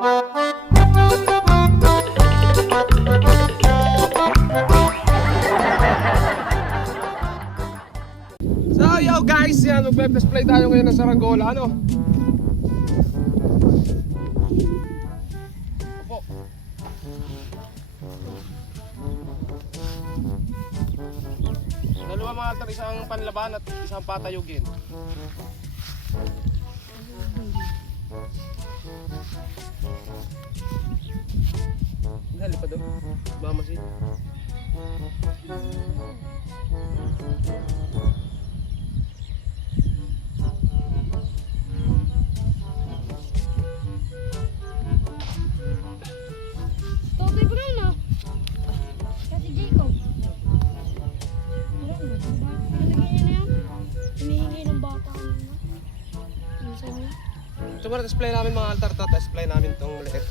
So yo guys, yan, magpe-display tayo ngayon ng saranggola, ano? Opo. Dalawa mga altar, isang panlaban at isang patayugin. Dali pa doon. Bamasin. Totoy pa na. Kasi Jacob. Nalagyan niya na yan. Hinihingi ng bata ko na. Ano sabi niya? Ito muna, display namin mga altar to. Display namin itong maliit.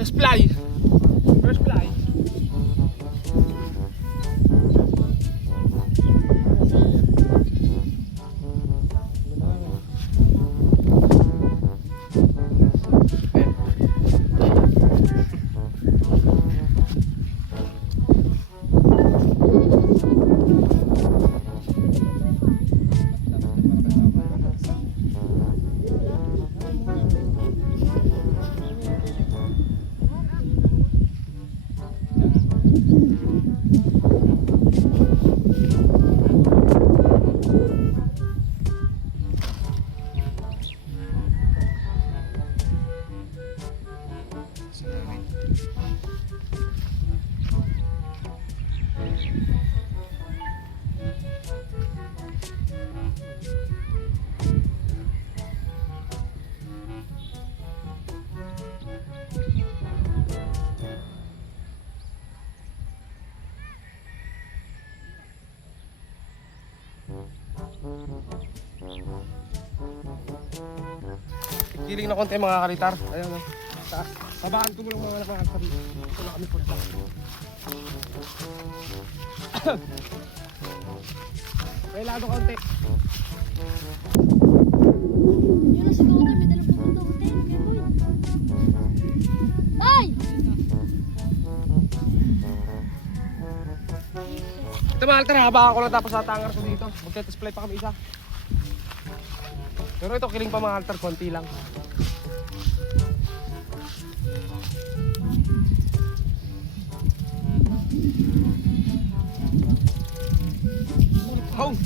First fly. First fly. Kiling na konti mga kalitar. Ayun o. Tabaan ko muna mga altar. Ito na kami punta. May lado konti. Yun na si Totoy. May dalang pupunta ko tayo. Kaya boy. Ay! Ito mga altar, habaan ko lang tapos natangar sa dito. Magte-display pa kami isa. Pero ito, kiling pa mga altar, konti lang. Oh!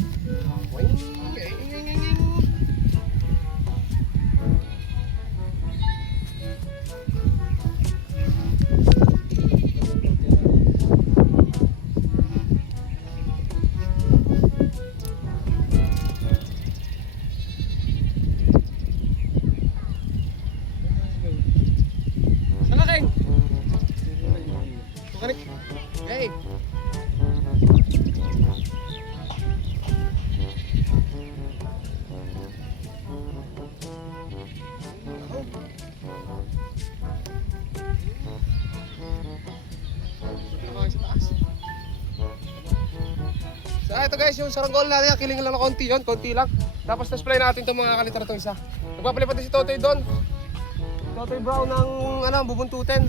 Hey! So ito guys, yung saranggola natin, kiling lang na konti yun, konti lang. Tapos display natin itong mga kalitar itong isa. Nagpapalipat din si Totoy doon. Totoy Brown ng bubuntutin.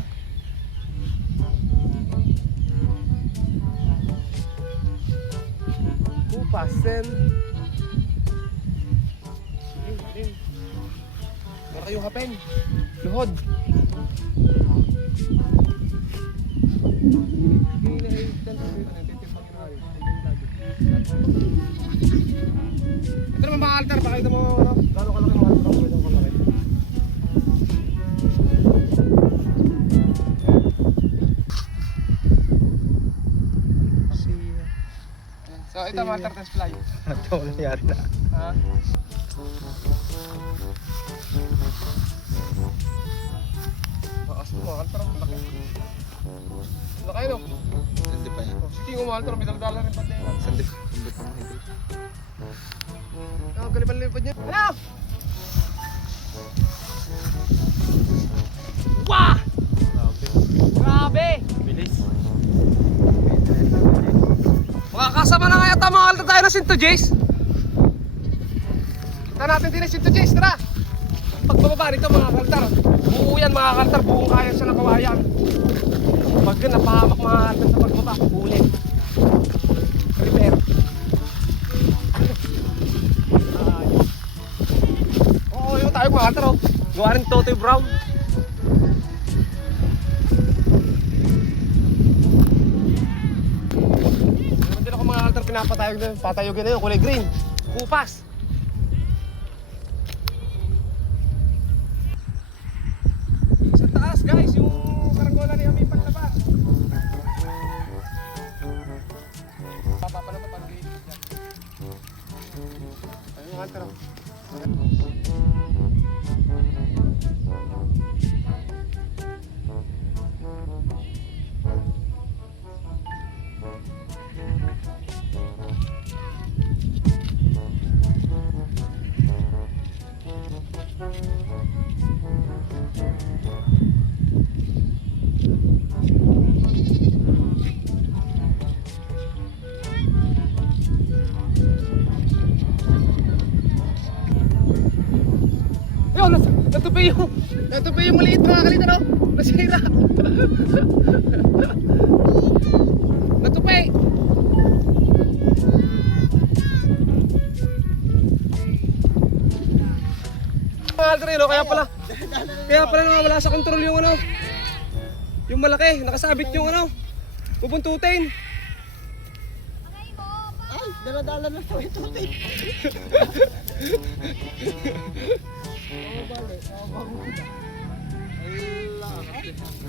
Pasen. Meron kayong hapin. Luhod. Ito naman mga altar. Pakita mo gano'ng kalaki mga altar. Pwede mo kalaki. So ito mga altar test fly. Ito mo nangyari na. Ha? Bakas mo mga altar. Laki. Laki no? Sandi pa yan. Sige mga altar. May dagdala rin pa din. Sandi pa mahigit. Oh, galipan-lipad niya. Hello! Sinto Jace? Kita natin din ang Sinto Jace, tara! Pagbababa nito mga kaltar, buo yan mga kaltar, buong kaya siya ng kawayan. Pag napahamak mga kaltar sa pagbaba, buulit. Prepare. Oo, yun tayo mga kaltar, oh. Gawa rin Totoy Brown. Meron din ako mga kaltar pinapatayog na yun, kulay green. Kupas. Sa taas guys, yung karanggola ni Ami paglabas. Baba pa naman pag-iibig yan. Ayun yung kaltar, oh. Ayun, natupi yung maliit mga kalita, no? Nasira. Natupi. Mga kalita rin, no? Kaya pala nawawala sa kontrol yung ano. Yung malaki, nakasabit yung ano. Bubuntutin. Ay, dala-dala na ito. Ito.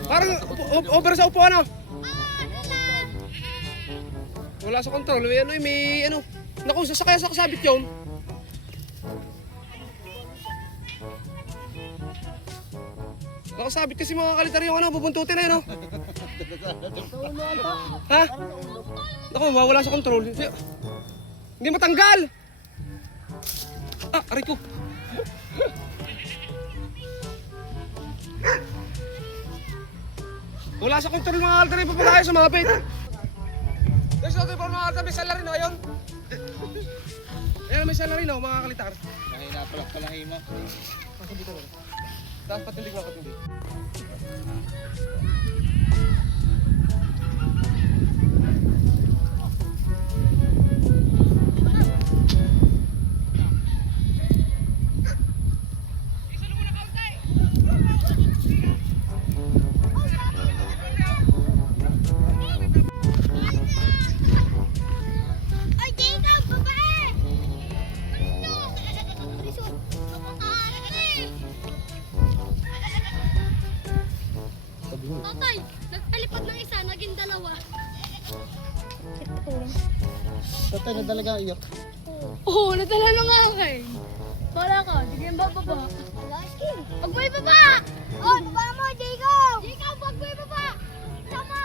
Parang over sa upuan, no? Wala sa kontrol, may ano. Naku, sasakaya sa kasabit yun. Nakasabit kasi mga kalitar yung ano, bubuntutin na yun, no? Ha? Naku, mawala sa kontrol. Hindi matanggal! Ah, aray ko! Wala sa kontrol mga kalitar yung papalayo sa mga pit. Guys, ito yung mga kalitar, may salary na ngayon. Ayan, may salary na mga kalitar. Mahina pa lang pala hima. Tapos patindig na patindig. Ay, Jacob, babae! Tatay, nagpalipad ng isa, naging dalawa. Tatay na talaga iyak. Oo, nadala na nga akin. Para ka, di ka yung bababa. Pag mo ibaba! Oh, baba mo, Jacob! Jacob, pag mo ibaba! Sama!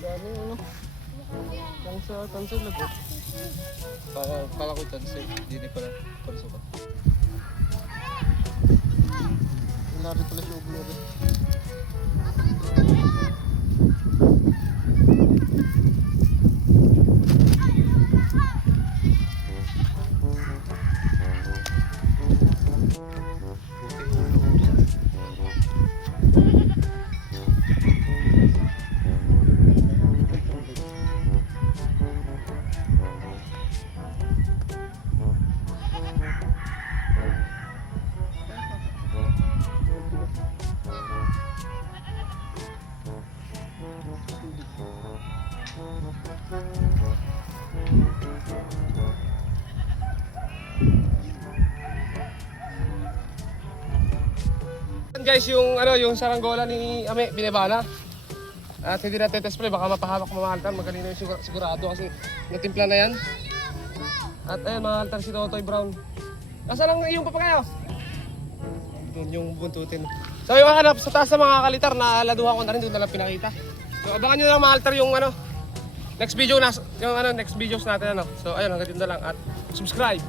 Dami ano. Kang sa tanso lagot. Pala ko tanso. Hindi na pala pagsukat. Lari pala siya ublori. Guys, yung saranggola ni Ame binebana. At hindi natin test play, baka mapahamak mamahaltan, magaling na yung sigurado kasi natimpla na yan. At ayun, mahaltan si Totoy Brown. Nasaan ang iyong papagayo? Doon yung buntutin. So yung hanap sa taas ng mga kalitar, naaladuhan ko na rin, doon na lang pinakita. So abangan nyo lang mahaltar yung ano, next video yung next videos natin ano. So ayun, hanggang dito na lang at subscribe.